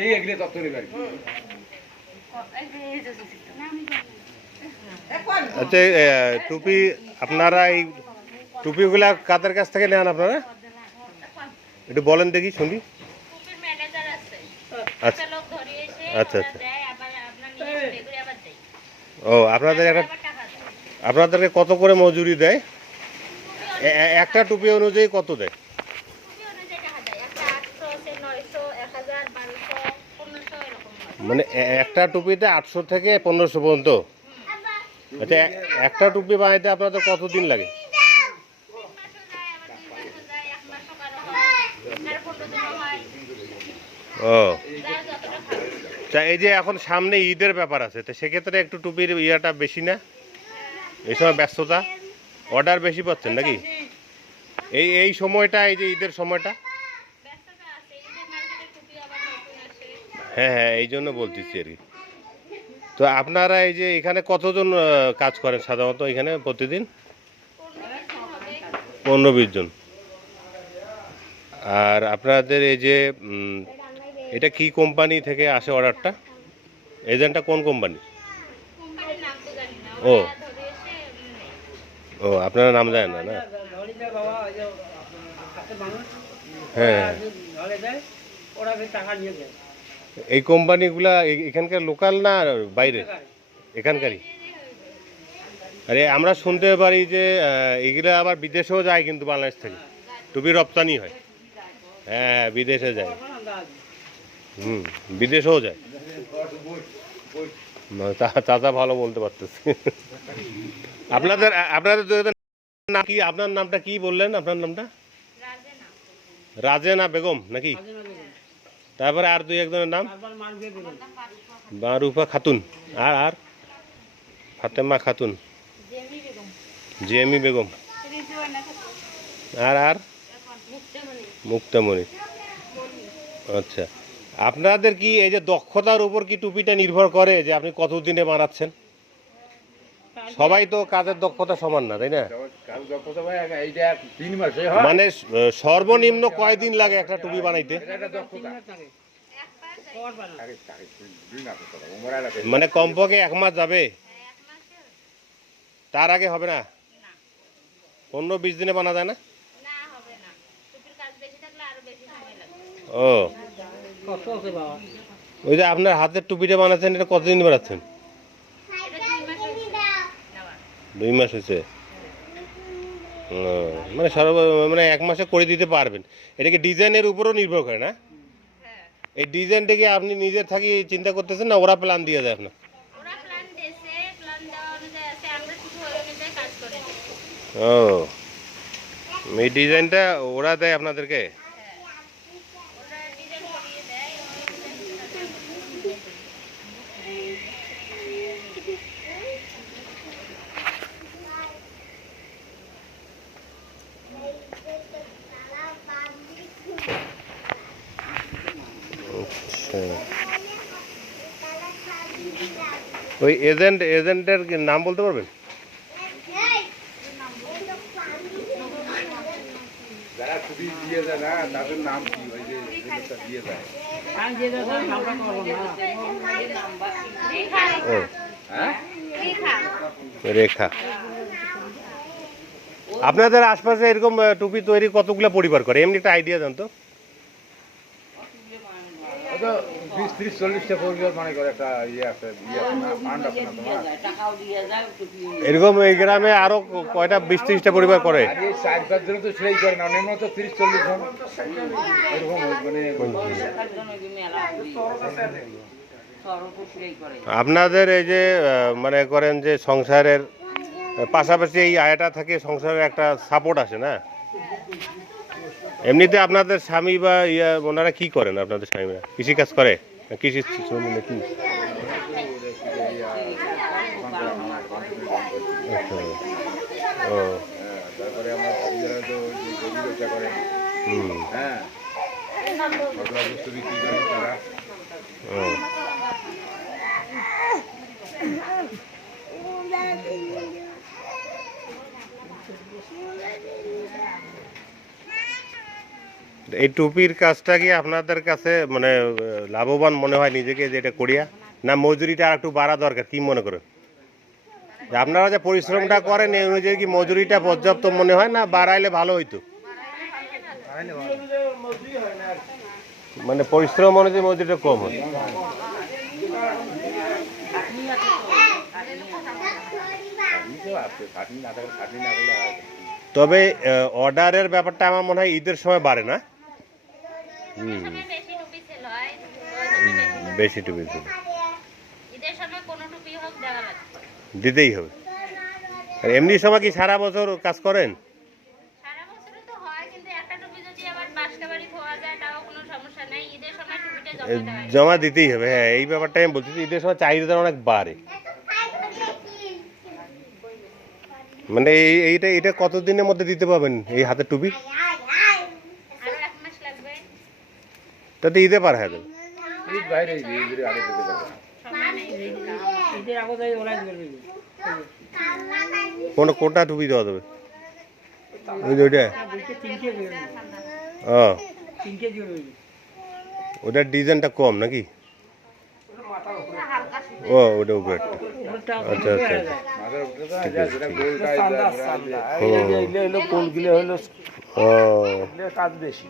এই এগুলো তত্ত্ব নেবে আর কি। আচ্ছা টুপি আপনারা এই টুপিগুলা কাদের কাছ থেকে নেন আপনারা একটু বলেন দেখি শুনি। আচ্ছা আচ্ছা আচ্ছা ও আপনাদেরকে কত করে মজুরি দেয় একটা টুপি অনুযায়ী কত দেয়? মানে একটা টুপিতে 800 থেকে 1500 পর্যন্ত। আচ্ছা একটা টুপি বানাইতে আপনাদের কতদিন লাগে? ও আচ্ছা এই যে এখন সামনে ঈদের ব্যাপার আছে তো সেক্ষেত্রে একটু টুপির ইয়াটা বেশি না এই সময় ব্যস্ততা অর্ডার বেশি পাচ্ছেন নাকি এই সময়টা এই যে ঈদের সময়টা? হ্যাঁ হ্যাঁ এই জন্য বলতেছি আর কি। তো আপনারা এই যে এখানে কতজন কাজ করেন সাধারণত এখানে প্রতিদিন? 15-20 জন। আর আপনাদের এই যে এটা কি কোম্পানি থেকে আসে অর্ডারটা? এজেন্টটা কোন কোম্পানি? ও ও আপনারা নাম জানেন না না? হ্যাঁ এই কোম্পানিগুলা এখানকার লোকাল না বাইরে? এখানকারই। আরে আমরা শুনতে পারি যে এগুলা আবার বিদেশেও যায় কিন্তু বাংলাদেশ থেকে টুপি রপ্তানি হয়। হ্যাঁ বিদেশে যায় বিদেশেও যায়। চাচা ভালো বলতে পারতেছি। আপনাদের নাম কি? আপনার নামটা কি বললেন? আপনার নামটা রাজেনা বেগম নাকি? তারপরে আর দুই একজনের নাম? মারুফা খাতুন আর আর ফাতেমা খাতুন, জেমি বেগম আর আর মুক্তামণি। আচ্ছা আপনাদের কি এই যে দক্ষতার উপর কি টুপিটা নির্ভর করে যে আপনি কতদিনে বানাচ্ছেন? সবাই তো কাজের দক্ষতা সমান না তাই না? মানে সর্বনিম্ন কয়দিন লাগে একটা টুপি বানাইতে? মানে কমপক্ষে 1 মাস যাবে, তার আগে হবে না? 15-20 দিনে বানা যায় না? ও ওই যে আপনার হাতের টুপিটা বানাচ্ছেন এটা কতদিন বানাচ্ছেন? 2 মাস হয়েছে। মানে মানে 1 মাসে করে দিতে পারবেন। এটা কি ডিজাইনের উপরও নির্ভর করে না? এই ডিজাইনটা কি আপনি নিজে থাকি চিন্তা করতেছেন না ওরা প্ল্যান দিয়ে দেয় আপনার? ও এই ডিজাইনটা ওরা দেয় আপনাদেরকে? ওই এজেন্টের নাম বলতে পারবেন? যারা ছবি দিয়ে যায় না তাদের নাম কি ওই যে দিয়ে যায়? ও রেখা। আপনাদের আশপাশে এরকম টুপি তৈরি কতগুলো পরিবার করে এমনি একটা আইডিয়া দেন তো? 20-30-40টা পরিবার মানে করে একটা ইয়ে আছে এরকম এই গ্রামে আরো কয়টা 20-30টা পরিবার করে? 4-5 জন তো সেলাই করে না নিম্ন তো 30-40 জন এরকম মানে। আপনাদের এই যে মনে করেন যে সংসারের পাশাপাশি এই আয়টা থাকে সংসারের একটা সাপোর্ট আসে না? এমনিতে আপনাদের স্বামী বা ওনারা কি করেন? আপনাদের স্বামীরা কৃষিকাজ করে? কৃষি নাকি? ও তারপরে আমার করে হ্যাঁ বস্তু বিক্রি করে তারা। ও এই টুপির কাজটা কি আপনাদের কাছে মানে লাভবান মনে হয় নিজেকে, যে এটা করিয়া, না মজুরিটা আর একটু বাড়া দরকার, কি মনে করেন? যে আপনারা যে পরিশ্রমটা করেন এই অনুযায়ী কি মজুরিটা পর্যাপ্ত মনে হয়, না বাড়াইলে ভালো হইতো? মানে পরিশ্রম অনুযায়ী মজুরিটা কম হয়। খাটনি না থাকলে খাটনি না করলে হয়। তবে অর্ডারের ব্যাপারটা আমার মনে হয় ঈদের সময় বাড়ে না। ঈদের সময় বেশি টুপি সেল হয়, ওই জন্য বেশি। বেশি টুপি ছিল, ঈদের সময় কোনো টুপি হোক দেওয়া লাগবে। দিতেই হবে। আর এমনি সময় কি সারা বছর কাজ করেন? সারা বছরই তো হয়, কিন্তু একটা টুপি যদি আবার বাসকা বাড়ি খোয়া যায় তাও কোনো সমস্যা নেই। ঈদের সময় টুপিটা জমা দেওয়া হয়। জমা দিতেই হবে, হ্যাঁ এই ব্যাপারটাই আমি বলছি, যে ঈদের সময় চাহিদা অনেক বাড়ে। মানে এইটা এটা কতদিনের মধ্যে দিতে পারবেন এই হাতের টুপি? আরো 1 মাস লাগবে। তাতে ঈদে পার হয়ে যাবে। ঈদ বাইরে ঈদের আগে দিতে পারবো না। সময় নেই। ঈদের আগে যাই ওরা করবে। কোনটা টুপি দেওয়া যাবে? ওই যে ওইটা, 3 কেজি হবে। ও 3 কেজি হবে। ওটার ডিজাইনটা কম নাকি? ও ওটা উপরে একটা। ওটা আচ্ছা আচ্ছা। মাথার উপরে তো যা যেটা গোলটা হুম। এগুলো গোলগুলো হলো ও কাজ বেশি।